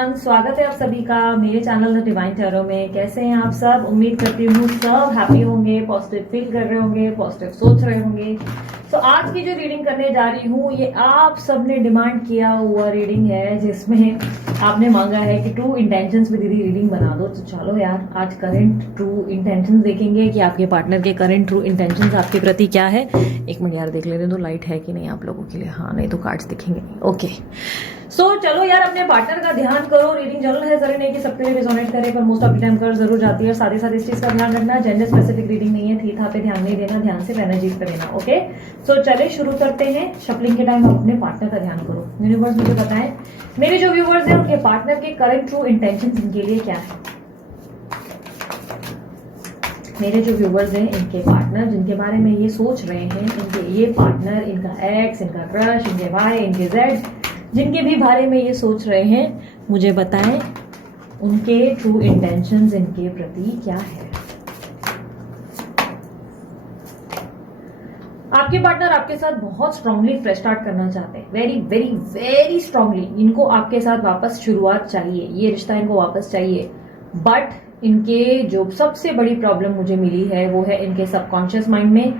Everyone, स्वागत है आप सभी का मेरे चैनल द डिवाइन टैरो में। कैसे हैं आप सब? उम्मीद करती हूँ सब हैप्पी होंगे, पॉजिटिव फील कर रहे होंगे, पॉजिटिव सोच रहे होंगे। तो आज की जो रीडिंग करने जा रही हूँ ये आप सबने डिमांड किया हुआ रीडिंग है, जिसमें आपने मांगा है कि ट्रू इंटेंशंस में दीदी रीडिंग बना दो। तो चलो यार, आज करंट ट्रू इंटेंशंस देखेंगे कि आपके पार्टनर के करंट ट्रू इंटेंशंस आपके प्रति क्या है। एक मिनट यार, देख लेने दो लाइट है कि नहीं आप लोगों के लिए। हाँ, नहीं तो कार्ड्स दिखेंगे नहीं। ओके, सो चलो यार, अपने पार्टनर का ध्यान करो। रीडिंग जनरल है, जरूरी नहीं कि सबके लिए रिजोनेट करे, पर मोस्ट ऑफ द टाइम कर जरूर जाती है। साथ ही साथ इस चीज का ध्यान रखना, जेंडर स्पेसिफिक रीडिंग नहीं है, थी था पे ध्यान नहीं देना, ध्यान सिर्फ एनर्जीज पे देना। ओके, सो चले शुरू करते हैं। शफलिंग के टाइम आप अपने पार्टनर का ध्यान करो। यूनिवर्स मुझे बताएं, मेरे जो व्यूवर्स हैं उनके पार्टनर के करंट ट्रू इंटेंशन इनके लिए क्या है। मेरे जो व्यूवर्स हैं, इनके पार्टनर जिनके बारे में ये सोच रहे हैं, इनके ये पार्टनर, इनका एक्स, इनका क्रश, इनके वाई, इनके जेड, जिनके भी बारे में ये सोच रहे हैं, मुझे बताएं उनके ट्रू इंटेंशंस इनके प्रति क्या है। आपके पार्टनर आपके साथ बहुत स्ट्रांगली फ्रेश स्टार्ट करना चाहते हैं, वेरी वेरी वेरी स्ट्रांगली। इनको आपके साथ वापस शुरुआत चाहिए, ये रिश्ता इनको वापस चाहिए। बट इनके जो सबसे बड़ी प्रॉब्लम मुझे मिली है वो है इनके सबकॉन्शियस माइंड में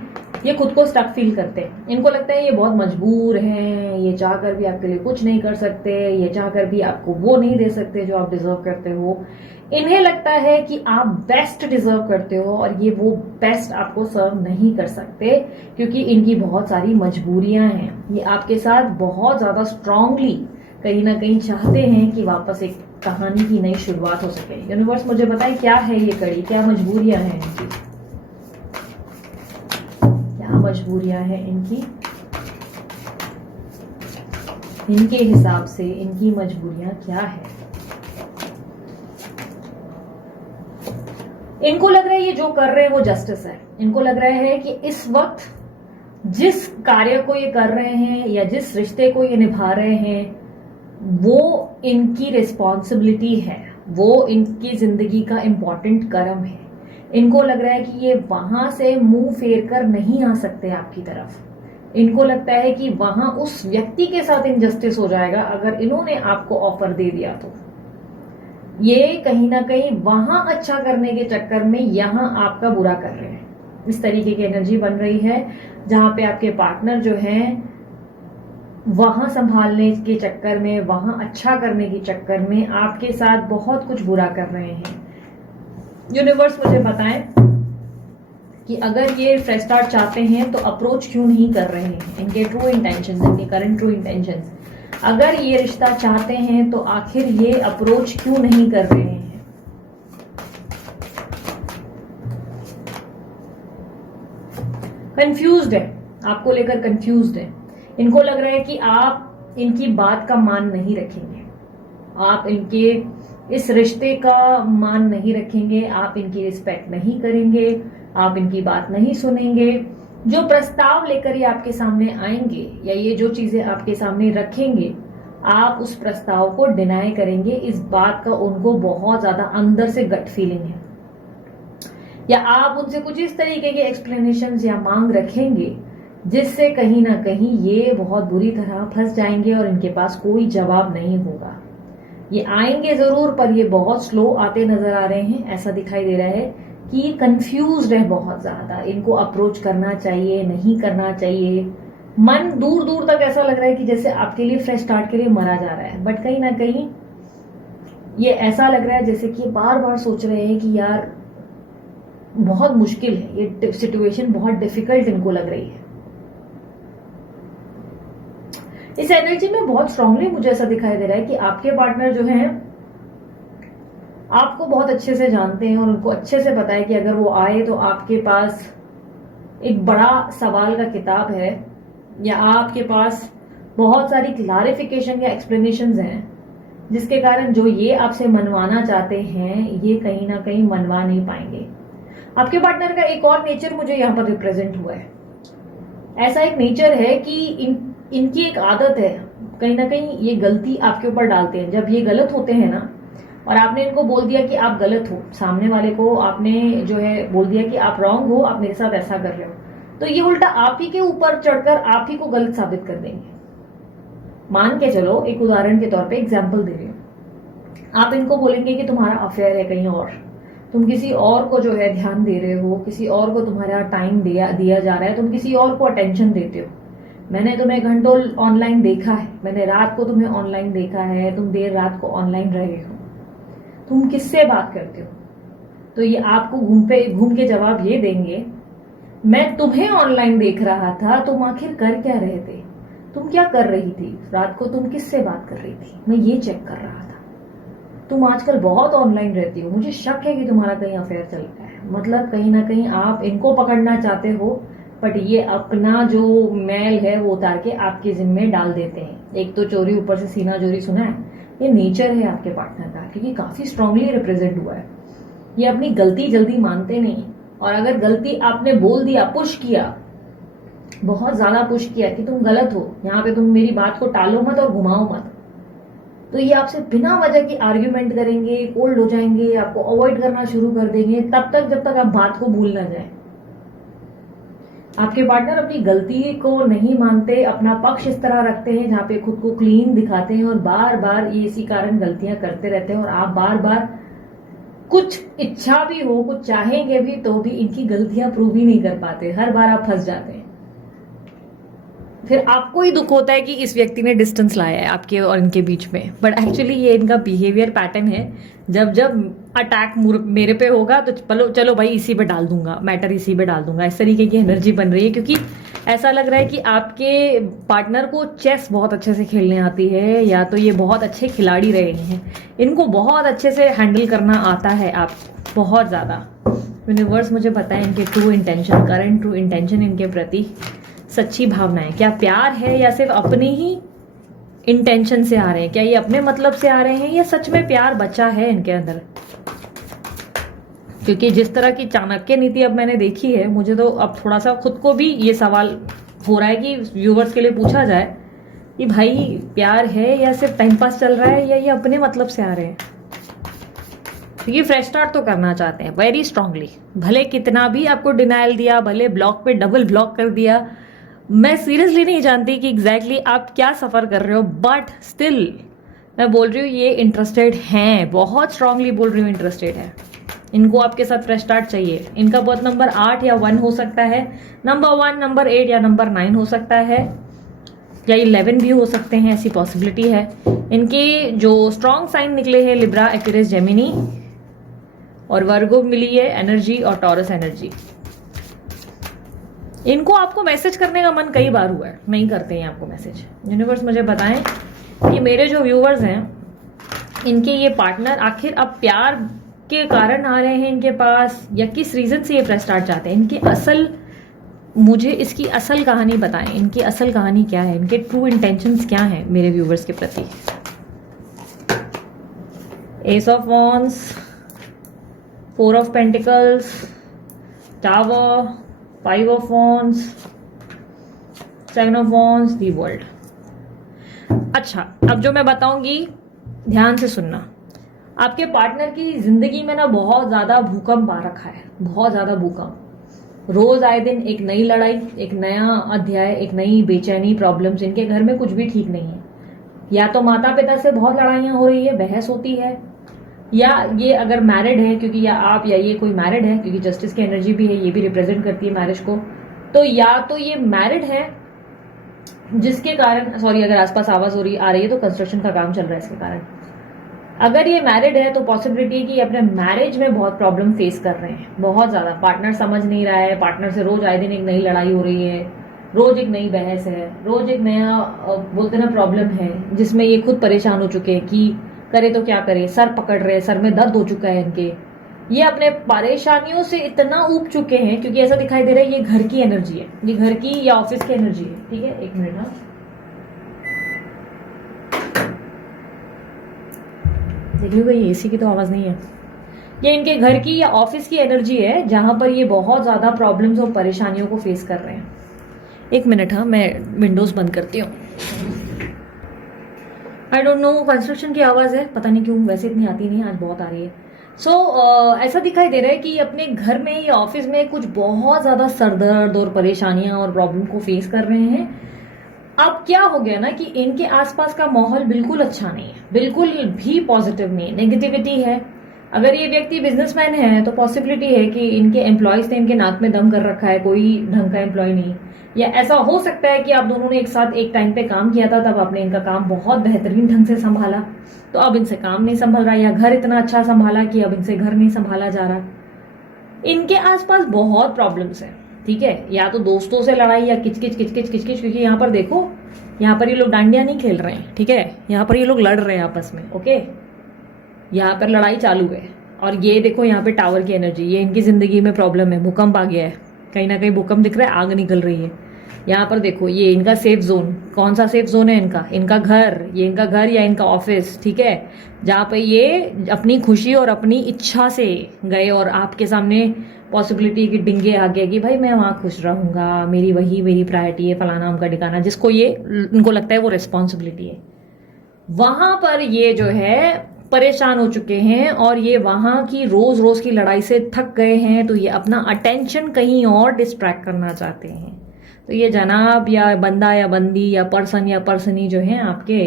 ये खुद को स्टक फील करते हैं। इनको लगता है ये बहुत मजबूर हैं, ये चाहकर भी आपके लिए कुछ नहीं कर सकते, ये चाहकर भी आपको वो नहीं दे सकते जो आप डिजर्व करते हो। इन्हें लगता है कि आप बेस्ट डिजर्व करते हो और ये वो बेस्ट आपको सर्व नहीं कर सकते, क्योंकि इनकी बहुत सारी मजबूरियां हैं। ये आपके साथ बहुत ज्यादा स्ट्रांगली कहीं ना कहीं चाहते हैं कि वापस एक कहानी की नई शुरुआत हो सके। यूनिवर्स मुझे बताए क्या है ये कड़ी, क्या मजबूरियां हैं इनकी, क्या मजबूरियां हैं इनकी। इनके हिसाब से इनकी मजबूरियां क्या है। इनको लग रहा है ये जो कर रहे हैं वो जस्टिस है। इनको लग रहा है कि इस वक्त जिस कार्य को ये कर रहे हैं या जिस रिश्ते को ये निभा रहे हैं वो इनकी रिस्पॉन्सिबिलिटी है, वो इनकी जिंदगी का इम्पोर्टेंट कर्म है। इनको लग रहा है कि ये वहां से मुंह फेर कर नहीं आ सकते आपकी तरफ। इनको लगता है कि वहां उस व्यक्ति के साथ इनजस्टिस हो जाएगा अगर इन्होंने आपको ऑफर दे दिया तो। ये कहीं ना कहीं वहां अच्छा करने के चक्कर में यहां आपका बुरा कर रहे हैं। इस तरीके की एनर्जी बन रही है जहां पे आपके पार्टनर जो हैं वहां संभालने के चक्कर में, वहां अच्छा करने के चक्कर में आपके साथ बहुत कुछ बुरा कर रहे हैं। यूनिवर्स मुझे बताएं कि अगर ये फ्रेश स्टार्ट चाहते हैं तो अप्रोच क्यों नहीं कर रहे हैं। इनके ट्रू इंटेंशंस, इनके करंट ट्रू इंटेंशंस, अगर ये रिश्ता चाहते हैं तो आखिर ये अप्रोच क्यों नहीं कर रहे हैं। कंफ्यूज्ड है, आपको लेकर कंफ्यूज्ड है। इनको लग रहा है कि आप इनकी बात का मान नहीं रखेंगे, आप इनके इस रिश्ते का मान नहीं रखेंगे, आप इनकी रिस्पेक्ट नहीं करेंगे, आप इनकी बात नहीं सुनेंगे। जो प्रस्ताव लेकर ये आपके सामने आएंगे या ये जो चीजें आपके सामने रखेंगे, आप उस प्रस्ताव को डिनाई करेंगे। इस बात का उनको बहुत ज्यादा अंदर से गट फीलिंग है। या आप उनसे कुछ इस तरीके के एक्सप्लेनेशंस या मांग रखेंगे जिससे कहीं ना कहीं ये बहुत बुरी तरह फंस जाएंगे और इनके पास कोई जवाब नहीं होगा। ये आएंगे जरूर, पर ये बहुत स्लो आते नजर आ रहे हैं। ऐसा दिखाई दे रहा है कि ये कंफ्यूज्ड है बहुत ज्यादा। इनको अप्रोच करना चाहिए, नहीं करना चाहिए। मन दूर दूर तक ऐसा लग रहा है कि जैसे आपके लिए फ्रेश स्टार्ट के लिए मरा जा रहा है। बट कहीं ना कहीं ये ऐसा लग रहा है जैसे कि बार बार सोच रहे हैं कि यार बहुत मुश्किल है, ये सिचुएशन बहुत डिफिकल्ट इनको लग रही है। इस एनर्जी में बहुत स्ट्रांगली मुझे ऐसा दिखाई दे रहा है कि आपके पार्टनर जो हैं आपको बहुत अच्छे से जानते हैं और उनको अच्छे से पता है कि अगर वो आए तो आपके पास एक बड़ा सवाल का किताब है या आपके पास बहुत सारी क्लैरिफिकेशन या एक्सप्लेनेशंस हैं, जिसके कारण जो ये आपसे मनवाना चाहते हैं ये कहीं ना कहीं मनवा नहीं पाएंगे। आपके पार्टनर का एक और नेचर मुझे यहाँ पर रिप्रेजेंट हुआ है। ऐसा एक नेचर है कि इनकी एक आदत है, कहीं ना कहीं ये गलती आपके ऊपर डालते हैं। जब ये गलत होते हैं ना और आपने इनको बोल दिया कि आप गलत हो, सामने वाले को आपने जो है बोल दिया कि आप रॉन्ग हो, आप मेरे साथ ऐसा कर रहे हो, तो ये उल्टा आप ही के ऊपर चढ़कर आप ही को गलत साबित कर देंगे। मान के चलो, एक उदाहरण के तौर पे एग्जाम्पल दे रही हूँ। आप इनको बोलेंगे कि तुम्हारा अफेयर है कहीं और, तुम किसी और को जो है ध्यान दे रहे हो, किसी और को तुम्हारा टाइम दिया जा रहा है, तुम किसी और को अटेंशन देते हो। मैंने तुम्हें घंटों ऑनलाइन देखा है, मैंने रात को तुम्हें ऑनलाइन देखा है, तुम देर रात को ऑनलाइन रहे हो, तुम किससे बात करते हो? तो ये आपको घूम के जवाब ये देंगे, मैं तुम्हें ऑनलाइन देख रहा था, तुम आखिर कर क्या रहे थे, तुम क्या कर रही थी रात को, तुम किससे बात कर रही थी, मैं ये चेक कर रहा था, तुम आजकल बहुत ऑनलाइन रहती हो, मुझे शक है कि तुम्हारा कहीं अफेयर चल रहा है। मतलब कहीं ना कहीं आप इनको पकड़ना चाहते हो, बट ये अपना जो मैल है वो उतार के आपके जिम्मे डाल देते हैं। एक तो चोरी ऊपर से सीना चोरी सुना है, ये नेचर है आपके पार्टनर का, क्योंकि काफी स्ट्रांगली रिप्रेजेंट हुआ है। ये अपनी गलती जल्दी मानते नहीं, और अगर गलती आपने बोल दिया, पुश किया, बहुत ज्यादा पुश किया कि तुम गलत हो, यहाँ पे तुम मेरी बात को टालो मत और घुमाओ मत, तो ये आपसे बिना वजह की आर्ग्यूमेंट करेंगे, कोल्ड हो जाएंगे, आपको अवॉइड करना शुरू कर देंगे, तब तक जब तक आप बात को भूल ना जाए। आपके पार्टनर अपनी गलती को नहीं मानते, अपना पक्ष इस तरह रखते हैं जहां पे खुद को क्लीन दिखाते हैं, और बार बार ये इसी कारण गलतियां करते रहते हैं, और आप बार बार कुछ इच्छा भी हो, कुछ चाहेंगे भी तो भी इनकी गलतियां प्रूव ही नहीं कर पाते, हर बार आप फंस जाते हैं। फिर आपको ही दुख होता है कि इस व्यक्ति ने डिस्टेंस लाया है आपके और इनके बीच में, बट एक्चुअली ये इनका बिहेवियर पैटर्न है। जब जब अटैक मेरे पे होगा तो चलो भाई इसी पे डाल दूंगा, मैटर इसी पे डाल दूंगा, इस तरीके की एनर्जी बन रही है, क्योंकि ऐसा लग रहा है कि आपके पार्टनर को चेस बहुत अच्छे से खेलने आती है, या तो ये बहुत अच्छे खिलाड़ी रहे हैं, इनको बहुत अच्छे से हैंडल करना आता है आप बहुत ज्यादा। यूनिवर्स मुझे बताएं इनके true intention, current true intention इनके प्रति सच्ची भावनाएं, क्या प्यार है या सिर्फ अपनी ही इंटेंशन से आ रहे हैं, क्या ये अपने मतलब से आ रहे हैं या सच में प्यार बचा है इनके अंदर? क्योंकि जिस तरह की चाणक्य नीति अब मैंने देखी है, मुझे तो अब थोड़ा सा खुद को भी ये सवाल हो रहा है कि व्यूवर्स के लिए पूछा जाए कि भाई प्यार है या सिर्फ टाइम पास चल रहा है, या ये अपने मतलब से आ रहे हैं? क्योंकि फ्रेश स्टार्ट तो करना चाहते हैं वेरी स्ट्रांगली, भले कितना भी आपको डिनायल दिया, भले ब्लॉक पे डबल ब्लॉक कर दिया, मैं सीरियसली नहीं जानती कि एग्जैक्टली आप क्या सफर कर रहे हो, बट स्टिल मैं बोल रही हूँ ये इंटरेस्टेड हैं, बहुत स्ट्रांगली बोल रही हूँ इंटरेस्टेड है। इनको आपके साथ फ्रेश स्टार्ट चाहिए। इनका बर्थ नंबर 8 या 1 हो सकता है, नंबर 1, नंबर 8 या नंबर 9 हो सकता है, या 11 भी हो सकते हैं, ऐसी पॉसिबिलिटी है। इनके जो स्ट्रॉन्ग साइन निकले हैं लिब्रा, एक्वेरियस, जेमिनी और वर्गो मिली है एनर्जी, और टॉरस एनर्जी। इनको आपको मैसेज करने का मन कई बार हुआ है, नहीं करते हैं आपको मैसेज। यूनिवर्स मुझे बताएं कि मेरे जो व्यूवर्स हैं इनके ये पार्टनर आखिर अब प्यार के कारण आ रहे हैं इनके पास, या किस रीजन से ये फ्रेश स्टार्ट चाहते हैं? इनकी असल, मुझे इसकी असल कहानी बताएं, इनकी असल कहानी क्या है, इनके ट्रू इंटेंशंस क्या हैं मेरे व्यूवर्स के प्रति। S of wands, 4 of pentacles, tower, 5 of wands, 7 of wands, the world. अच्छा, अब जो मैं बताऊंगी ध्यान से सुनना। आपके पार्टनर की जिंदगी में ना बहुत ज्यादा भूकंप आ रखा है, बहुत ज्यादा भूकंप। रोज आए दिन एक नई लड़ाई, एक नया अध्याय, एक नई बेचैनी, प्रॉब्लम्स। इनके घर में कुछ भी ठीक नहीं है, या तो माता पिता से बहुत लड़ाइयां हो रही है, बहस होती है, या ये अगर मैरिड है, क्योंकि या आप या ये कोई मैरिड है, क्योंकि जस्टिस की एनर्जी भी है, ये भी रिप्रेजेंट करती है मैरिज को, तो या तो ये मैरिड है जिसके कारण, सॉरी अगर आसपास आवाज हो रही आ रही है तो कंस्ट्रक्शन का काम चल रहा है इसके कारण। अगर ये मैरिड है तो पॉसिबिलिटी है कि अपने मैरिज में बहुत प्रॉब्लम फेस कर रहे हैं, बहुत ज्यादा। पार्टनर समझ नहीं रहा है, पार्टनर से रोज आए दिन एक नई लड़ाई हो रही है, रोज एक नई बहस है, रोज एक नया बोलते ना प्रॉब्लम है, जिसमें ये खुद परेशान हो चुके हैं कि करे तो क्या करे, सर पकड़ रहे, सर में दर्द हो चुका है इनके। ये अपने परेशानियों से इतना ऊब चुके हैं, क्योंकि ऐसा दिखाई दे रहा है ये घर की एनर्जी है, ये घर की या ऑफिस की एनर्जी है। ठीक है, एक मिनट। हाँ, देख लो ये एसी की तो आवाज नहीं है, ये इनके घर की या ऑफिस की एनर्जी है, जहां पर ये बहुत ज्यादा प्रॉब्लम्स और परेशानियों को फेस कर रहे हैं। एक मिनट, हाँ मैं विंडोज बंद करती हूँ। आई डोंट नो, कंस्ट्रक्शन की आवाज है, पता नहीं क्यों, वैसे इतनी आती नहीं, आज बहुत आ रही है। ऐसा दिखाई दे रहा है कि अपने घर में या ऑफिस में कुछ बहुत ज्यादा सरदर्द और परेशानियां और प्रॉब्लम को फेस कर रहे हैं, अब क्या हो गया ना कि इनके आसपास का माहौल बिल्कुल अच्छा नहीं है, बिल्कुल भी पॉजिटिव नहीं है, नेगेटिविटी है। अगर ये व्यक्ति बिजनेसमैन है तो पॉसिबिलिटी है कि इनके एम्प्लॉयज ने इनके नाक में दम कर रखा है, कोई ढंग का एम्प्लॉय नहीं। या ऐसा हो सकता है कि आप दोनों ने एक साथ एक टाइम पे काम किया था, तब आपने इनका काम बहुत बेहतरीन ढंग से संभाला, तो अब इनसे काम नहीं संभल रहा, या घर इतना अच्छा संभाला कि अब इनसे घर नहीं संभाला जा रहा। इनके आसपास बहुत प्रॉब्लम्स है, ठीक है। या तो दोस्तों से लड़ाई, या किचकिच किचकिच किचकिच, क्योंकि यहाँ पर देखो, यहाँ पर ये लोग डांडिया नहीं खेल रहे हैं, ठीक है, यहाँ पर ये लोग लड़ रहे हैं आपस में, ओके। यहाँ पर लड़ाई चालू है। और ये देखो यहाँ पे टावर की एनर्जी, ये इनकी जिंदगी में प्रॉब्लम है, भूकंप आ गया है, कहीं ना कहीं भूकंप दिख रहा है, आग निकल रही है। यहाँ पर देखो ये इनका सेफ जोन, कौन सा सेफ जोन है इनका, इनका घर, ये इनका घर या इनका ऑफिस, ठीक है, जहाँ पे ये अपनी खुशी और अपनी इच्छा से गए और आपके सामने पॉसिबिलिटी की डिंगे आ गया कि भाई मैं वहां खुश रहूंगा, मेरी प्रायोरिटी है, फलाना उनका ठिकाना, जिसको ये उनको लगता है वो रिस्पॉन्सिबिलिटी है। वहां पर ये जो है परेशान हो चुके हैं और ये वहां की रोज रोज की लड़ाई से थक गए हैं, तो ये अपना अटेंशन कहीं और डिस्ट्रैक्ट करना चाहते हैं। तो ये जनाब या बंदा या बंदी या पर्सन या पर्सनी जो है आपके,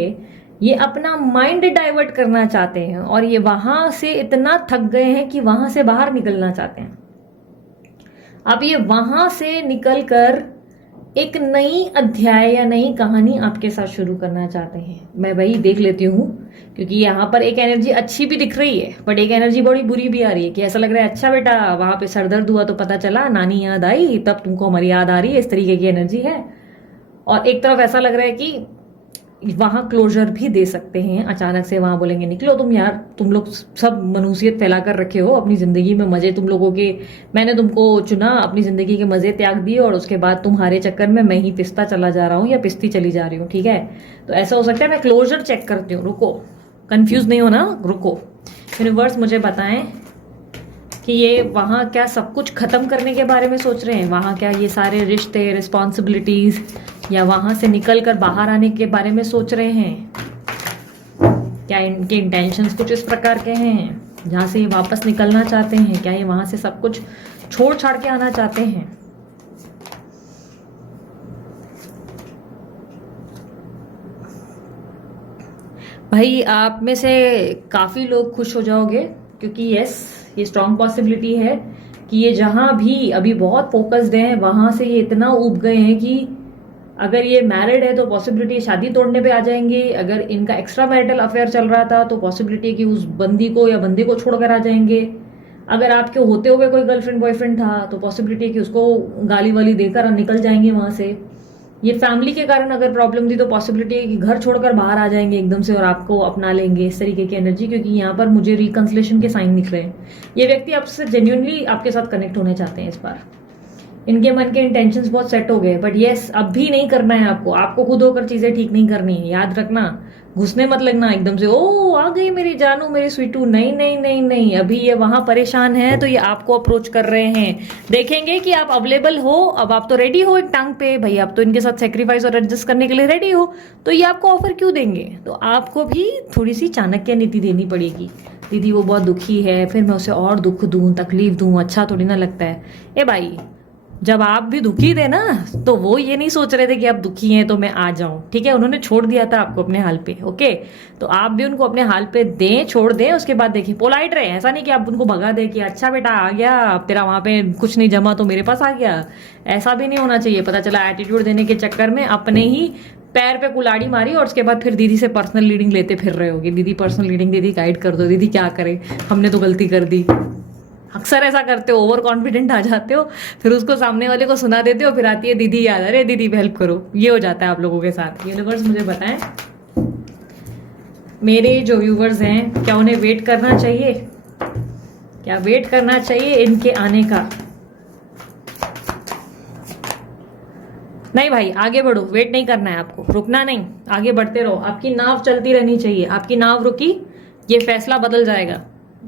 ये अपना माइंड डाइवर्ट करना चाहते हैं और ये वहां से इतना थक गए हैं कि वहां से बाहर निकलना चाहते हैं। अब ये वहां से निकलकर एक नई अध्याय या नई कहानी आपके साथ शुरू करना चाहते हैं। मैं वही देख लेती हूँ, क्योंकि यहाँ पर एक एनर्जी अच्छी भी दिख रही है, बट एक एनर्जी बड़ी बुरी भी आ रही है कि ऐसा लग रहा है अच्छा बेटा वहां पे सरदर्द हुआ तो पता चला नानी याद आई, तब तुमको हमारी याद आ रही है, इस तरीके की एनर्जी है। और एक तरफ ऐसा लग रहा है कि वहां क्लोजर भी दे सकते हैं, अचानक से वहां बोलेंगे निकलो तुम यार, तुम लोग सब मनुष्यत फैला कर रखे हो, अपनी जिंदगी में मजे तुम लोगों के, मैंने तुमको चुना, अपनी जिंदगी के मजे त्याग दिए और उसके बाद तुम्हारे चक्कर में मैं ही पिसता चला जा रहा हूँ या पिसती चली जा रही हूँ, ठीक है। तो ऐसा हो सकता है, मैं क्लोजर चेक करती हूँ, रुको, कंफ्यूज नहीं हो ना, रुको। यूनिवर्स मुझे बताएं कि ये वहां क्या सब कुछ खत्म करने के बारे में सोच रहे हैं, वहां क्या ये सारे रिश्ते, रिस्पॉन्सिबिलिटीज, या वहां से निकल कर बाहर आने के बारे में सोच रहे हैं। क्या इनके इंटेंशंस कुछ इस प्रकार के हैं, जहां से ये वापस निकलना चाहते हैं? क्या ये वहां से सब कुछ छोड़ छाड़ के आना चाहते हैं? भाई आप में से काफी लोग खुश हो जाओगे, क्योंकि यस, ये स्ट्रॉन्ग पॉसिबिलिटी है कि ये जहां भी अभी बहुत फोकस्ड हैं, वहां से ये इतना उब गए हैं कि अगर ये मैरिड है तो पॉसिबिलिटी शादी तोड़ने पे आ जाएंगे, अगर इनका एक्स्ट्रा मैरिटल अफेयर चल रहा था तो पॉसिबिलिटी है कि उस बंदी को या बंदे को छोड़कर आ जाएंगे, अगर आपके होते हुए कोई गर्लफ्रेंड बॉयफ्रेंड था तो पॉसिबिलिटी है कि उसको गाली वाली देकर निकल जाएंगे वहां से। ये फैमिली के कारण अगर प्रॉब्लम थी तो पॉसिबिलिटी है कि घर छोड़कर बाहर आ जाएंगे एकदम से और आपको अपना लेंगे, इस तरीके की एनर्जी, क्योंकि यहाँ पर मुझे रिकंसिलेशन के साइन निकले हैं। ये व्यक्ति आपसे जेन्युइनली आपके साथ कनेक्ट होने चाहते हैं इस बार, इनके मन के इंटेंशंस बहुत सेट हो गए, बट यस अब भी नहीं करना है आपको, आपको खुद होकर चीजें ठीक नहीं करनी है, याद रखना। घुसने मत लगना एकदम से, ओ आ गई मेरी जानू मेरी स्वीटू, नहीं नहीं नहीं नहीं, अभी ये वहां परेशान है तो ये आपको अप्रोच कर रहे हैं, देखेंगे कि आप अवेलेबल हो, अब आप तो रेडी हो एक टांग पे भाई, आप तो इनके साथ सेक्रीफाइस और एडजस्ट करने के लिए रेडी हो, तो ये आपको ऑफर क्यों देंगे? तो आपको भी थोड़ी सी चाणक्य नीति देनी पड़ेगी। दीदी वो बहुत दुखी है, फिर मैं उसे और दुख दूं, तकलीफ दूं, अच्छा थोड़ी ना लगता है। ए भाई, जब आप भी दुखी थे ना तो वो ये नहीं सोच रहे थे कि आप दुखी हैं तो मैं आ जाऊं, ठीक है, उन्होंने छोड़ दिया था आपको अपने हाल पे, ओके। तो आप भी उनको अपने हाल पे दें, छोड़ दें, उसके बाद देखिए पोलाइट रहे, ऐसा नहीं कि आप उनको भगा दें कि अच्छा बेटा आ गया, अब तेरा वहां पे कुछ नहीं जमा तो मेरे पास आ गया, ऐसा भी नहीं होना चाहिए। पता चला एटीट्यूड देने के चक्कर में अपने ही पैर पे कुलाड़ी मारी और उसके बाद फिर दीदी से पर्सनल लीडिंग लेते फिर रहे होगे, दीदी पर्सनल लीडिंग, दीदी गाइड कर दो, दीदी क्या करे, हमने तो गलती कर दी। अक्सर ऐसा करते हो, ओवर कॉन्फिडेंट आ जाते हो, फिर उसको सामने वाले को सुना देते हो, फिर आती है दीदी याद, अरे दीदी हेल्प करो, ये हो जाता है आप लोगों के साथ। यूनिवर्स मुझे बताएं, मेरे जो व्यूवर्स हैं क्या उन्हें वेट करना चाहिए, क्या वेट करना चाहिए इनके आने का? नहीं भाई आगे बढ़ो, वेट नहीं करना है आपको, रुकना नहीं, आगे बढ़ते रहो, आपकी नाव चलती रहनी चाहिए। आपकी नाव रुकी, ये फैसला बदल जाएगा,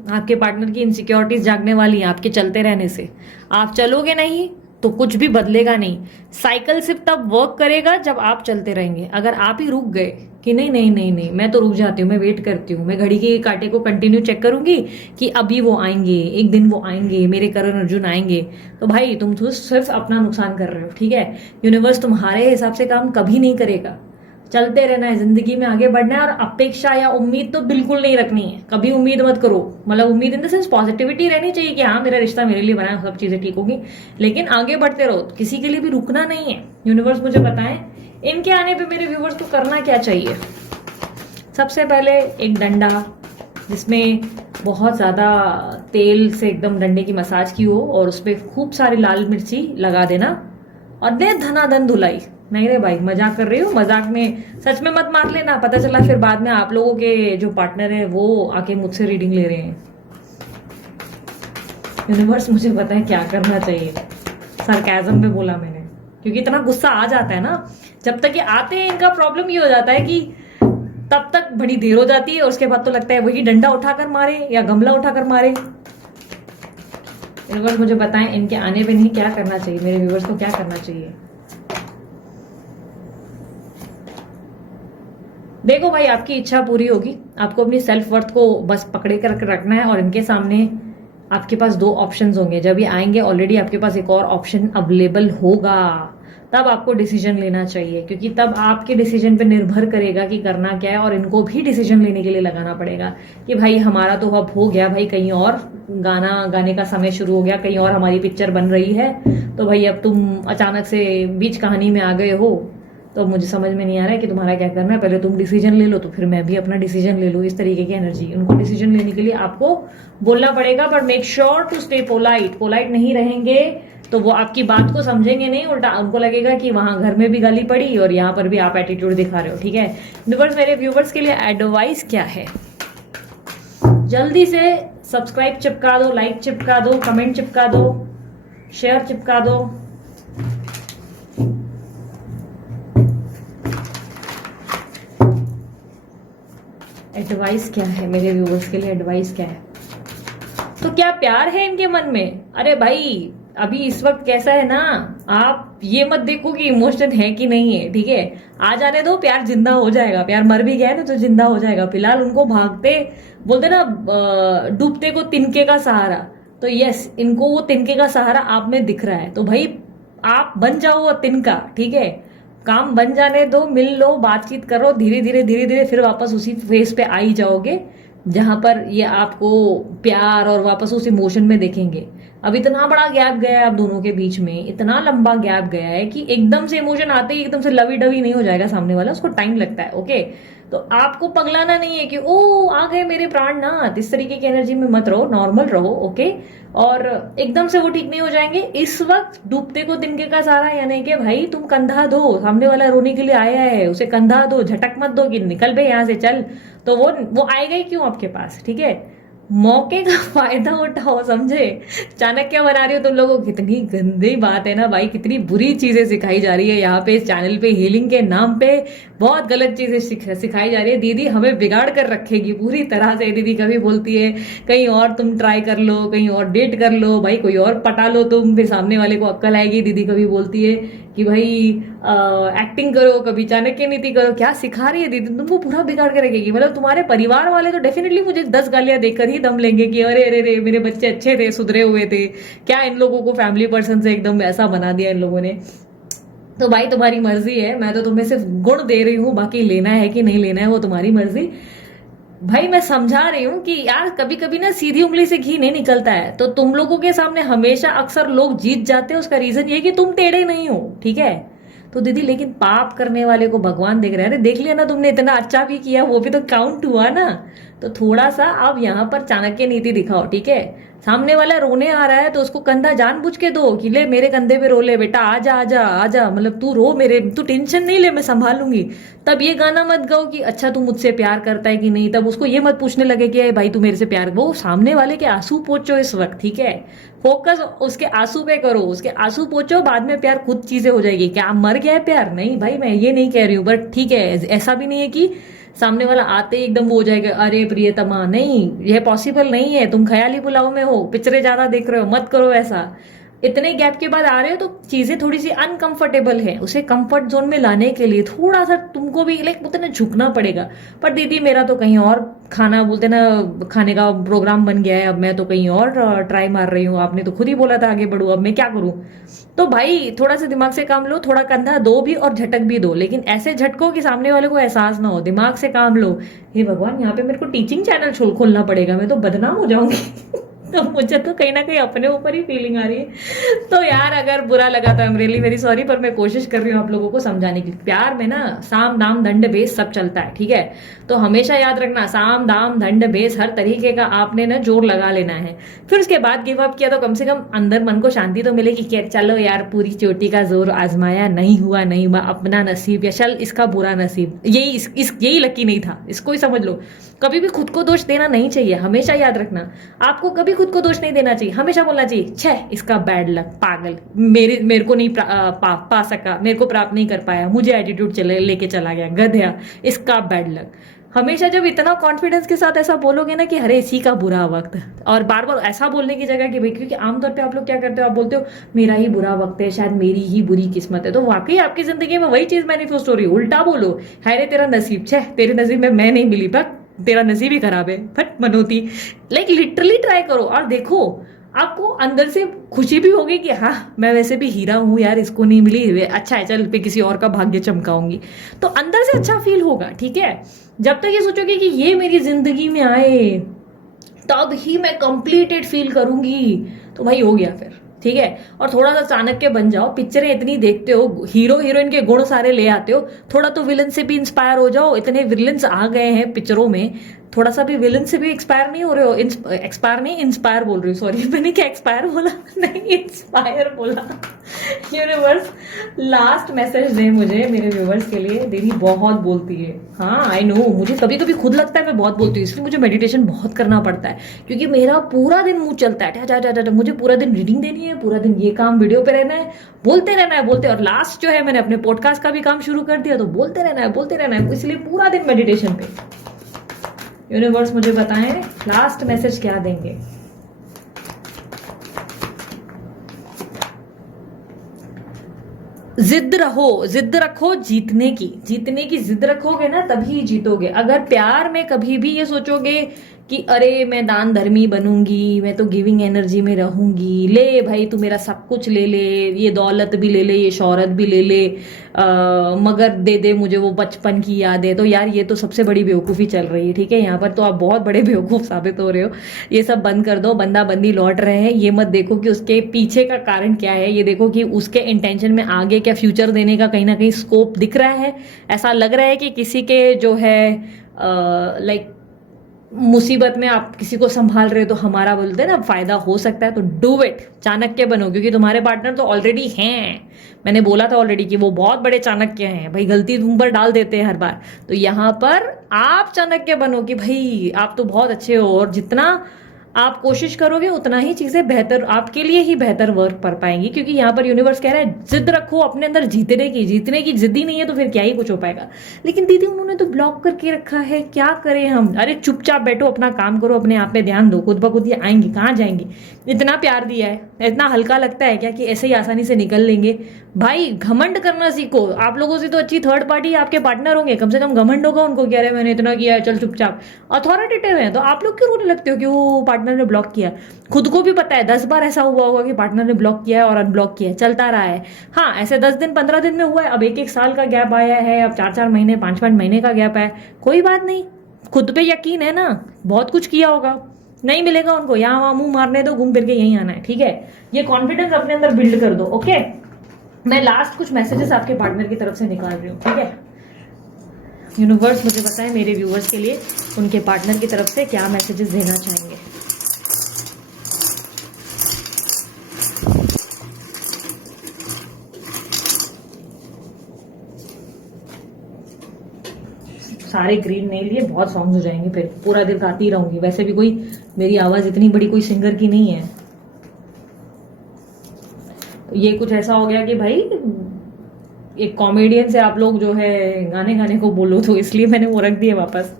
आपके पार्टनर की इनसिक्योरिटीज जागने वाली है आपके चलते रहने से। आप चलोगे नहीं तो कुछ भी बदलेगा नहीं, साइकिल सिर्फ तब वर्क करेगा जब आप चलते रहेंगे। अगर आप ही रुक गए कि नहीं नहीं नहीं नहीं, मैं तो रुक जाती हूँ, मैं वेट करती हूँ, मैं घड़ी के कांटे को कंटिन्यू चेक करूंगी कि अभी वो आएंगे, एक दिन वो आएंगे, मेरे करण अर्जुन आएंगे। तो भाई तुम तो सिर्फ अपना नुकसान कर रहे हो, ठीक है। यूनिवर्स तुम्हारे हिसाब से काम कभी नहीं करेगा। चलते रहना है, जिंदगी में आगे बढ़ना है, और अपेक्षा या उम्मीद तो बिल्कुल नहीं रखनी है। कभी उम्मीद मत करो, मतलब उम्मीद इन द सेंस पॉजिटिविटी रहनी चाहिए कि हाँ मेरा रिश्ता मेरे लिए बना है, सब चीजें ठीक होगी, लेकिन आगे बढ़ते रहो, किसी के लिए भी रुकना नहीं है। यूनिवर्स मुझे बताएं इनके आने पे मेरे व्यूवर्स को करना क्या चाहिए। सबसे पहले एक डंडा जिसमें बहुत ज्यादा तेल से एकदम डंडे की मसाज की हो, और उस पर खूब सारी लाल मिर्ची लगा देना, और दे धनाधन धुलाई। नहीं रे भाई, मजाक कर रही हूँ, मजाक में, सच में मत मार लेना, पता चला फिर बाद में आप लोगों के जो पार्टनर है वो आके मुझसे रीडिंग ले रहे हैं। यूनिवर्स मुझे पता है क्या करना चाहिए। सरकाजम में बोला मैंने, क्योंकि इतना गुस्सा आ जाता है ना, जब तक ये आते हैं इनका प्रॉब्लम ये हो जाता है कि तब तक बड़ी देर हो जाती है, और उसके बाद तो लगता है वही डंडा उठाकर मारे या गमला उठाकर मारे। यूनिवर्स मुझे बताएं इनके आने पे नहीं क्या करना चाहिए, मेरे व्यूवर्स को क्या करना चाहिए। देखो भाई, आपकी इच्छा पूरी होगी, आपको अपनी सेल्फ वर्थ को बस पकड़े कर रखना है, और इनके सामने आपके पास दो ऑप्शंस होंगे। जब ये आएंगे ऑलरेडी आपके पास एक और ऑप्शन अवेलेबल होगा, तब आपको डिसीजन लेना चाहिए, क्योंकि तब आपके डिसीजन पे निर्भर करेगा कि करना क्या है, और इनको भी डिसीजन लेने के लिए लगाना पड़ेगा कि भाई हमारा तो अब हो गया, भाई कहीं और गाना गाने का समय शुरू हो गया, कहीं और हमारी पिक्चर बन रही है, तो भाई अब तुम अचानक से बीच कहानी में आ गए हो, तो मुझे समझ में नहीं आ रहा है कि तुम्हारा क्या करना है, पहले तुम डिसीजन ले लो तो फिर मैं भी अपना डिसीजन ले लूँ। इस तरीके की एनर्जी, उनको डिसीजन लेने के लिए आपको बोलना पड़ेगा, but make sure to stay polite. Polite नहीं रहेंगे तो वो आपकी बात को समझेंगे नहीं, उल्टा उनको लगेगा कि वहां घर में भी गाली पड़ी और यहाँ पर भी आप एटीट्यूड दिखा रहे हो, ठीक है। यूनिवर्स मेरे व्यूवर्स के लिए एडवाइस क्या है, जल्दी से सब्सक्राइब चिपका दो, लाइक चिपका दो, कमेंट चिपका दो, शेयर चिपका दो। एडवाइस क्या है मेरे व्यूवर्स के लिए, एडवाइस क्या है। तो क्या प्यार है इनके मन में? अरे भाई अभी इस वक्त कैसा है ना, आप ये मत देखो कि इमोशन है कि नहीं है, ठीक है, आ जाने दो, प्यार जिंदा हो जाएगा। प्यार मर भी गया है ना तो जिंदा हो जाएगा। फिलहाल उनको भागते बोलते ना, डूबते को तिनके का सहारा, तो यस इनको वो तिनके का सहारा आप में दिख रहा है, तो भाई आप बन जाओ वो तिनका, ठीक है। काम बन जाने दो, मिल लो, बातचीत करो, धीरे धीरे धीरे धीरे फिर वापस उसी फेस पे आ ही जाओगे जहां पर ये आपको प्यार और वापस उस इमोशन में देखेंगे। अब इतना बड़ा गैप गया है आप दोनों के बीच में, इतना लंबा गैप गया है कि एकदम से इमोशन आते ही एकदम से लवी डवी नहीं हो जाएगा सामने वाला, उसको टाइम लगता है, ओके। तो आपको पगलाना नहीं है कि ओ आ गए मेरे प्राणनाथ, इस तरीके की एनर्जी में मत रहो, नॉर्मल रहो, ओके। और एकदम से वो ठीक नहीं हो जाएंगे। इस वक्त डूबते को तिनके का सहारा, यानी कि भाई तुम कंधा दो, सामने वाला रोने के लिए आया है उसे कंधा दो, झटक मत दो कि निकल बे यहाँ से चल, तो वो आएगा ही क्यों आपके पास, ठीक है। मौके का फायदा उठाओ, समझे। चाणक्य बना रही हो तुम लोगों को, कितनी गंदी बात है ना भाई, कितनी बुरी चीजें सिखाई जा रही है यहाँ पे इस चैनल पे, हीलिंग के नाम पे बहुत गलत चीजें सिखाई जा रही है। दीदी हमें बिगाड़ कर रखेगी पूरी तरह से। दीदी कभी बोलती है कहीं और तुम ट्राई कर लो, कहीं और डेट कर लो, भाई कोई और पटा लो तुम, फिर सामने वाले को अक्ल आएगी। दीदी कभी बोलती है कि भाई एक्टिंग करो, कभी चाणक्य नीति करो, क्या सिखा रही है दीदी, तुमको पूरा बिगाड़ के रखेगी। मतलब तुम्हारे परिवार वाले तो डेफिनेटली मुझे 10 गालियां देकर ही दम लेंगे कि अरे अरे रे मेरे बच्चे अच्छे थे, सुधरे हुए थे, क्या इन लोगों को फैमिली पर्सन से एकदम ऐसा बना दिया इन लोगों ने। तो भाई तुम्हारी मर्जी है, मैं तो तुम्हें सिर्फ गुण दे रही हूँ, बाकी लेना है कि नहीं लेना है वो तुम्हारी मर्जी। भाई मैं समझा रही हूँ कि यार कभी कभी ना सीधी उंगली से घी नहीं निकलता है, तो तुम लोगों के सामने हमेशा अक्सर लोग जीत जाते हैं, उसका रीजन ये कि तुम टेढ़े नहीं हो, ठीक है। तो दीदी लेकिन पाप करने वाले को भगवान देख रहे हैं। देख लिया ना तुमने, इतना अच्छा भी किया, वो भी तो काउंट हुआ ना। तो थोड़ा सा अब यहाँ पर चाणक्य नीति दिखाओ, ठीक है। सामने वाला रोने आ रहा है तो उसको कंधा जानबूझ के दो कि ले मेरे कंधे पे रो ले बेटा, आजा आजा आजा, मतलब तू रो मेरे, तू टेंशन नहीं ले, मैं संभालूंगी। तब ये गाना मत गाओ कि अच्छा तू मुझसे प्यार करता है कि नहीं, तब उसको ये मत पूछने लगे कि भाई तू मेरे से प्यार, वो सामने वाले के आंसू पोंछो इस वक्त, ठीक है। फोकस उसके आंसू पे करो, उसके आंसू पोंछो, बाद में प्यार खुद चीजें हो जाएगी। क्या मर गया है प्यार? नहीं भाई मैं ये नहीं कह रही हूँ, बट ठीक है ऐसा भी नहीं है कि सामने वाला आते ही एकदम वो हो जाएगा अरे प्रियतमा, नहीं, यह पॉसिबल नहीं है। तुम ख्याली पुलाव में हो, पिक्चरें ज्यादा देख रहे हो, मत करो ऐसा। इतने गैप के बाद आ रहे हो तो चीजें थोड़ी सी अनकंफर्टेबल है, उसे कंफर्ट जोन में लाने के लिए थोड़ा सा तुमको भी लाइक उतना झुकना पड़ेगा। पर दीदी मेरा तो कहीं और खाना बोलते ना, खाने का प्रोग्राम बन गया है, अब मैं तो कहीं और ट्राई मार रही हूँ, आपने तो खुद ही बोला था आगे बढ़ू, अब मैं क्या करूँ। तो भाई थोड़ा सा दिमाग से काम लो, थोड़ा कंधा दो भी और झटक भी दो, लेकिन ऐसे झटको कि सामने वाले को एहसास ना हो, दिमाग से काम लो। हे भगवान, यहाँ पे मेरे को टीचिंग चैनल खोलना पड़ेगा, मैं तो बदनाम हो जाऊंगी। तो मुझे तो कहीं ना कहीं अपने ऊपर ही फीलिंग आ रही है। तो यार अगर बुरा लगा तो I am really very sorry, पर मैं कोशिश कर रही हूँ आप लोगों को समझाने की। प्यार में ना साम दाम दंड भेद सब चलता है, ठीक है। तो हमेशा याद रखना, साम दाम दंड भेद हर तरीके का आपने ना जोर लगा लेना है। फिर उसके बाद गिव अप किया तो कम से कम अंदर मन को शांति तो मिलेगी कि चलो यार पूरी चोटी का जोर आजमाया, नहीं हुआ नहीं हुआ, अपना नसीब या चल इसका बुरा नसीब, यही लकी नहीं था, इसको ही समझ लो। कभी भी खुद को दोष देना नहीं चाहिए, हमेशा याद रखना। आपको कभी खुद को दोष नहीं देना चाहिए, हमेशा बोलना चाहिए छह इसका बैड लक, पागल, मेरे को नहीं पा सका, मेरे को प्राप्त नहीं कर पाया, मुझे एटीट्यूड लेके चला गया, गधया, इसका बैड लक। हमेशा जब इतना कॉन्फिडेंस के साथ ऐसा बोलोगे ना कि अरे इसी का बुरा वक्त, और बार बार ऐसा बोलने की जगह कि भाई, क्योंकि आमतौर पे आप लोग क्या करते हो, आप बोलते हो मेरा ही बुरा वक्त है, शायद मेरी ही बुरी किस्मत है, तो वाकई आपकी जिंदगी में वही चीज मैनिफेस्ट हो रही है। उल्टा बोलो, है रे तेरा नसीब, छह तेरे नसीब में मैं नहीं मिली, पर तेरा नसीब ही खराब है, फट मनोती। लाइक लिटरली ट्राई करो और देखो, आपको अंदर से खुशी भी होगी कि हाँ मैं वैसे भी हीरा हूं यार, इसको नहीं मिली, अच्छा है चल पे किसी और का भाग्य चमकाऊंगी, तो अंदर से अच्छा फील होगा, ठीक है। जब तक ये सोचोगे कि ये मेरी जिंदगी में आए तब ही मैं कंप्लीटेड फील करूंगी, तो भाई हो गया फिर, ठीक है। और थोड़ा सा चाणक्य बन जाओ, पिक्चरें इतनी देखते हो, हीरो हीरोइन के गुण सारे ले आते हो, थोड़ा तो विलन से भी इंस्पायर हो जाओ, इतने विलन्स आ गए हैं पिक्चरों में, थोड़ा सा भी विलन से भी एक्सपायर नहीं हो रहे हो, एक्सपायर नहीं इंस्पायर बोल रही हूँ, सॉरी मैंने क्या एक्सपायर बोला, नहीं इंस्पायर बोला। यूनिवर्स लास्ट मैसेज दे मुझे मेरे व्यूवर्स के लिए, दीदी बहुत बोलती है, हाँ आई नो, मुझे कभी कभी खुद लगता है मैं बहुत बोलती हूँ, इसलिए मुझे मेडिटेशन बहुत करना पड़ता है, क्योंकि मेरा पूरा दिन मुंह चलता है, मुझे पूरा दिन रीडिंग देनी है, पूरा दिन ये काम वीडियो पे रहना है, बोलते रहना है, बोलते, और लास्ट जो है मैंने अपने पॉडकास्ट का भी काम शुरू कर दिया, तो बोलते रहना है, इसलिए पूरा दिन मेडिटेशन पे। यूनिवर्स मुझे बताएं लास्ट मैसेज क्या देंगे। जिद रखो जीतने की जिद रखोगे ना तभी जीतोगे। अगर प्यार में कभी भी ये सोचोगे कि अरे मैं दान धर्मी बनूंगी, मैं तो गिविंग एनर्जी में रहूंगी, ले भाई तू मेरा सब कुछ ले ले, ये दौलत भी ले ले, ये शौहरत भी ले ले, मगर दे दे मुझे वो बचपन की यादें, तो यार ये तो सबसे बड़ी बेवकूफ़ी चल रही है, ठीक है। यहाँ पर तो आप बहुत बड़े बेवकूफ़ साबित हो रहे हो। ये सब बंद कर दो, बंदा बंदी लौट रहे हैं, ये मत देखो कि उसके पीछे का कारण क्या है, ये देखो कि उसके इंटेंशन में आगे क्या फ्यूचर देने का कहीं ना कहीं स्कोप दिख रहा है। ऐसा लग रहा है कि किसी के जो है लाइक मुसीबत में आप किसी को संभाल रहे हो, तो हमारा बोलते हैं ना फायदा हो सकता है, तो डू इट, चाणक्य बनो, क्योंकि तुम्हारे पार्टनर तो ऑलरेडी हैं। मैंने बोला था ऑलरेडी कि वो बहुत बड़े चाणक्य हैं भाई, गलती तुम पर डाल देते हैं हर बार, तो यहाँ पर आप चाणक्य बनो कि भाई आप तो बहुत अच्छे हो, और जितना आप कोशिश करोगे उतना ही चीजें बेहतर, आपके लिए ही बेहतर वर्क कर पाएंगी, क्योंकि यहाँ पर यूनिवर्स कह रहा है जिद रखो अपने अंदर, जीतने की जिद्दी नहीं है तो फिर क्या ही कुछ हो पाएगा। लेकिन दीदी उन्होंने तो ब्लॉक करके रखा है, क्या करें हम। अरे चुपचाप बैठो, अपना काम करो, अपने आप पे ध्यान दो, खुद ब खुद ये आएंगी, कहाँ जाएंगी। इतना प्यार दिया है, इतना हल्का लगता है क्या कि ऐसे ही आसानी से निकल लेंगे। भाई घमंड करना सीखो, आप लोगों से तो अच्छी थर्ड पार्टी आपके पार्टनर होंगे, कम से कम घमंड होगा उनको, कह रहे मैंने इतना किया है, चल चुपचाप। अथॉरिटेटिव है तो आप लोग क्यों रोने लगते हो कि वो पार्टनर ने ब्लॉक किया। खुद को भी पता है 10 बार ऐसा हुआ होगा कि पार्टनर ने ब्लॉक किया है और अनब्लॉक किया है, चलता रहा है। हाँ ऐसे 10 दिन 15 दिन में हुआ है, अब 1-1 साल का गैप आया है, अब 4-4 महीने 5-5 महीने का गैप है, कोई बात नहीं, खुद पे यकीन है ना, बहुत कुछ किया होगा, नहीं मिलेगा उनको, यहाँ वहां मुंह मारने दो, घूम फिर के यहीं आना है, ठीक है। ये कॉन्फिडेंस अपने अंदर बिल्ड कर दो, ओके। मैं लास्ट कुछ मैसेजेस आपके पार्टनर की तरफ से निकाल रही हूँ, ठीक है। यूनिवर्स मुझे बताएं मेरे व्यूवर्स के लिए उनके पार्टनर की तरफ से क्या मैसेजेस देना चाहेंगे। सारे ग्रीन नहीं लिए, बहुत सॉन्ग्स हो जाएंगे, फिर पूरा दिन गाती रहूंगी, वैसे भी कोई मेरी आवाज इतनी बड़ी कोई सिंगर की नहीं है। ये कुछ ऐसा हो गया कि भाई एक कॉमेडियन से आप लोग जो है गाने को बोलो, तो इसलिए मैंने वो रख दिया वापस।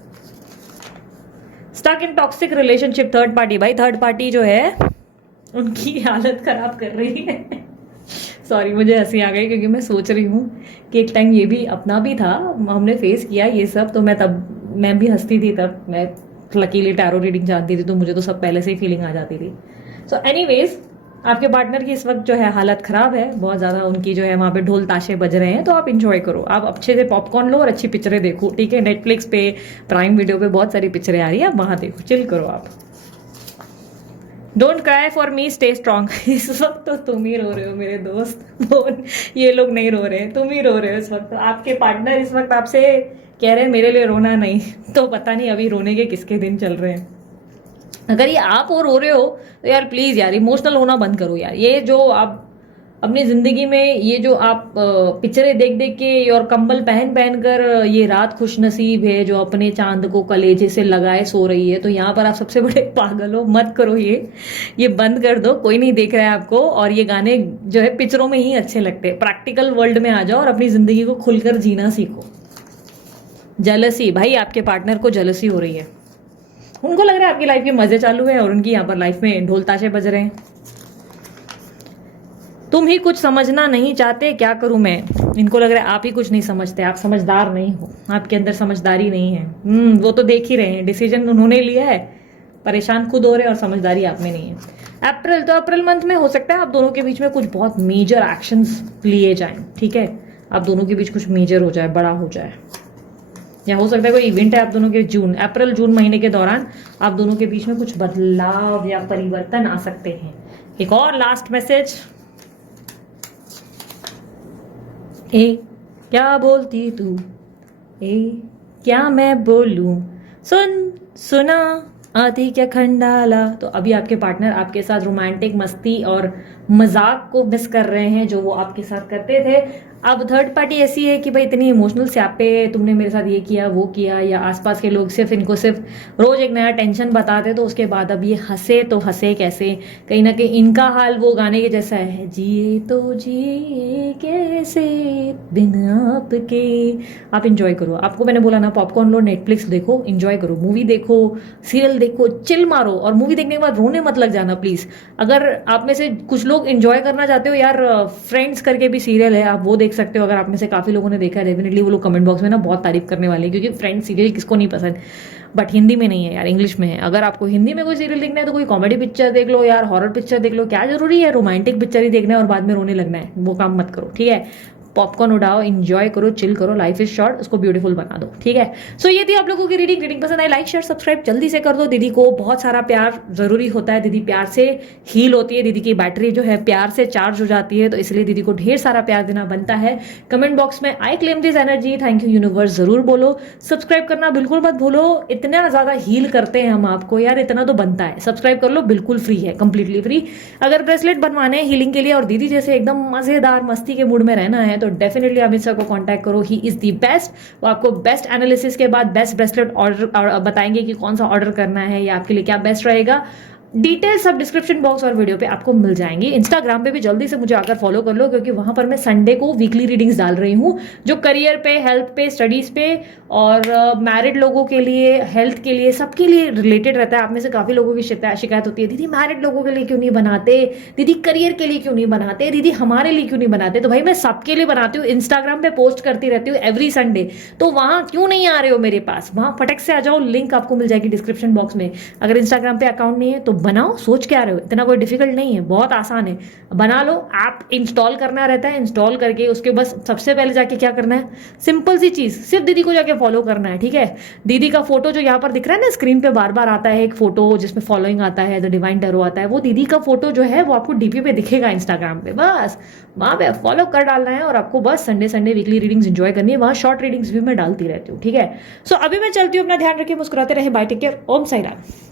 Stuck in toxic relationship, third party, भाई थर्ड पार्टी जो है उनकी हालत खराब कर रही है। सॉरी, मुझे हंसी आ गई क्योंकि मैं सोच रही हूँ कि एक टाइम ये भी अपना भी था, हमने फेस किया ये सब, तो मैं भी हंसती थी तब। मैं लकीली टैरो रीडिंग जानती थी तो मुझे तो सब पहले से ही फीलिंग आ जाती थी। सो एनीवेज, आपके पार्टनर की इस वक्त जो है हालत खराब है बहुत ज़्यादा, उनकी जो है वहाँ पे ढोल ताशे बज रहे हैं, तो आप इंजॉय करो, आप अच्छे से पॉपकॉर्न लो और अच्छी पिक्चरें देखो, ठीक है। नेटफ्लिक्स पे, प्राइम वीडियो पे बहुत सारी पिक्चरें आ रही है, आप वहाँ देखो, चिल करो आप। Don't cry for me, stay strong. इस वक्त तो तुम ही रो रहे हो मेरे दोस्त, ये लोग नहीं रो रहे हैं, तुम ही रो रहे हो इस वक्त। आपके पार्टनर इस वक्त आपसे कह रहे हैं मेरे लिए रोना नहीं, तो पता नहीं अभी रोने के किसके दिन चल रहे हैं। अगर ये आप और रो रहे हो तो यार प्लीज यार इमोशनल होना बंद करो यार। ये जो आप अपनी जिंदगी में ये जो आप पिक्चरें देख देख के और कंबल पहन पहन कर ये रात खुश नसीब है जो अपने को कलेजे से लगाए सो रही है, तो यहाँ पर आप सबसे बड़े पागल हो। मत करो ये बंद कर दो, कोई नहीं देख रहा है आपको। और ये गाने जो है पिक्चरों में ही अच्छे लगते हैं। प्रैक्टिकल वर्ल्ड में आ जाओ और अपनी जिंदगी को खुलकर जीना सीखो। जलसी, भाई आपके पार्टनर को जलसी हो रही है, उनको लग रहा है आपकी लाइफ के मजे चालू है और उनकी यहाँ पर लाइफ में ढोल ताशे बज रहे हैं। तुम ही कुछ समझना नहीं चाहते, क्या करूं मैं। इनको लग रहा है आप ही कुछ नहीं समझते, आप समझदार नहीं हो, आपके अंदर समझदारी नहीं है। वो तो देख ही रहे हैं, डिसीजन उन्होंने लिया है, परेशान खुद हो रहे हैं और समझदारी आप में नहीं है। अप्रैल मंथ में हो सकता है आप दोनों के बीच में कुछ बहुत मेजर एक्शंस लिए जाएं, ठीक है। आप दोनों के बीच कुछ मेजर हो जाए, बड़ा हो जाए, या हो सकता है कोई इवेंट है आप दोनों के अप्रैल जून महीने के दौरान आप दोनों के बीच में कुछ बदलाव या परिवर्तन आ सकते हैं। एक और लास्ट मैसेज। ए क्या बोलती तू, ए क्या मैं बोलूं, सुना आधी क्या खंडाला। तो अभी आपके पार्टनर आपके साथ रोमांटिक मस्ती और मजाक को मिस कर रहे हैं जो वो आपके साथ करते थे। अब थर्ड पार्टी ऐसी है कि भाई इतनी इमोशनल स्यापे, तुमने मेरे साथ ये किया वो किया, या आसपास के लोग सिर्फ इनको सिर्फ रोज एक नया टेंशन बताते, तो उसके बाद अब ये हंसे तो हंसे कैसे। कहीं ना कहीं इनका हाल वो गाने के जैसा है, जिए तो जिए कैसे बिन आपके। आप इंजॉय करो, आपको मैंने बोला ना, पॉपकॉर्न लो, नेटफ्लिक्स देखो, इंजॉय करो, मूवी देखो, सीरियल देखो, चिल मारो। और मूवी देखने के बाद रोने मत लग जाना प्लीज। अगर आप में से कुछ लोग इंजॉय करना चाहते हो यार, फ्रेंड्स करके भी सीरियल है, आप वो देख सकते हो। अगर आप में से काफी लोगों ने देखा है, डेफिनेटली वो लोग कमेंट बॉक्स में ना बहुत तारीफ करने वाले हैं, क्योंकि फ्रेंड्स सीरियल किसको नहीं पसंद। बट हिंदी में नहीं है यार, इंग्लिश में है। अगर आपको हिंदी में कोई सीरियल देखना है तो कोई कॉमेडी पिक्चर देख लो यार, हॉरर पिक्चर देख लो, क्या जरूरी है रोमांटिक पिक्चर ही देखना है और बाद में रोने लगना है। वो काम मत करो, ठीक है। पॉपकॉर्न उड़ाओ, एंजॉय करो, चिल करो, लाइफ इज शॉर्ट, उसको ब्यूटीफुल बना दो, ठीक है। सो ये थी आप लोगों की रीडिंग पसंद आई, लाइक शेयर सब्सक्राइब जल्दी से कर दो। दीदी को बहुत सारा प्यार जरूरी होता है, दीदी प्यार से हील होती है, दीदी की बैटरी जो है प्यार से चार्ज हो जाती है, तो इसलिए दीदी को ढेर सारा प्यार देना बनता है। कमेंट बॉक्स में I claim this energy, thank you universe जरूर बोलो। सब्सक्राइब करना बिल्कुल मत भूलो, इतना ज्यादा हील करते हैं हम आपको यार, इतना तो बनता है। सब्सक्राइब कर लो, बिल्कुल फ्री है, कंप्लीटली फ्री। अगर ब्रेसलेट बनवाने हैं हीलिंग के लिए और दीदी जैसे एकदम मजेदार मस्ती के मूड में रहना है तो डेफिनेटली आप सर को कांटेक्ट करो, ही इज दी बेस्ट। वो आपको बेस्ट एनालिसिस के बाद बेस्ट ब्रेसलेट ऑर्डर बताएंगे कि कौन सा ऑर्डर करना है या आपके लिए क्या बेस्ट रहेगा। डिटेल्स सब डिस्क्रिप्शन बॉक्स और वीडियो पे आपको मिल जाएंगी। इंस्टाग्राम पे भी जल्दी से मुझे आकर फॉलो कर लो, क्योंकि वहां पर मैं संडे को वीकली रीडिंग्स डाल रही हूँ, जो करियर पे, हेल्थ पे, स्टडीज पे और मैरिड लोगों के लिए, हेल्थ के लिए, सबके लिए रिलेटेड रहता है। आप में से काफी लोगों की शिकायत होती है, दीदी मैरिड लोगों के लिए क्यों नहीं बनाते, दीदी करियर के लिए क्यों नहीं बनाते, दीदी हमारे लिए क्यों नहीं बनाते। तो भाई मैं सबके लिए बनाती हूँ, इंस्टाग्राम पे पोस्ट करती रहती हूँ एवरी संडे। तो वहां क्यों नहीं आ रहे हो मेरे पास, वहां फटक से आ जाओ, लिंक आपको मिल जाएगी डिस्क्रिप्शन बॉक्स में। अगर इंस्टाग्राम पे अकाउंट नहीं है तो बनाओ, सोच के आ रहे हो, इतना कोई डिफिकल्ट नहीं है, बहुत आसान है, बना लो। ऐप इंस्टॉल करना रहता है, इंस्टॉल करके उसके बस सबसे पहले जाके क्या करना है, सिंपल सी चीज, सिर्फ दीदी को जाके फॉलो करना है, ठीक है। दीदी का फोटो जो यहाँ पर दिख रहा है ना स्क्रीन पे, बार बार आता है एक फोटो जिसमें फॉलोइंग आता है, द डिवाइन टैरो आता है, वो दीदी का फोटो जो है वो आपको डीपी पे दिखेगा इंस्टाग्राम पे, बस वहां पे फॉलो कर डालना है और आपको बस संडे वीकली रीडिंग्स एंजॉय करनी है। वहां शॉर्ट रीडिंग्स भी मैं डालती रहती हूँ, ठीक है। सो अभी मैं चलती हूँ, अपना ध्यान रखिए, मुस्कुराते रहे, बाय, टेक केयर, ओम साई राम।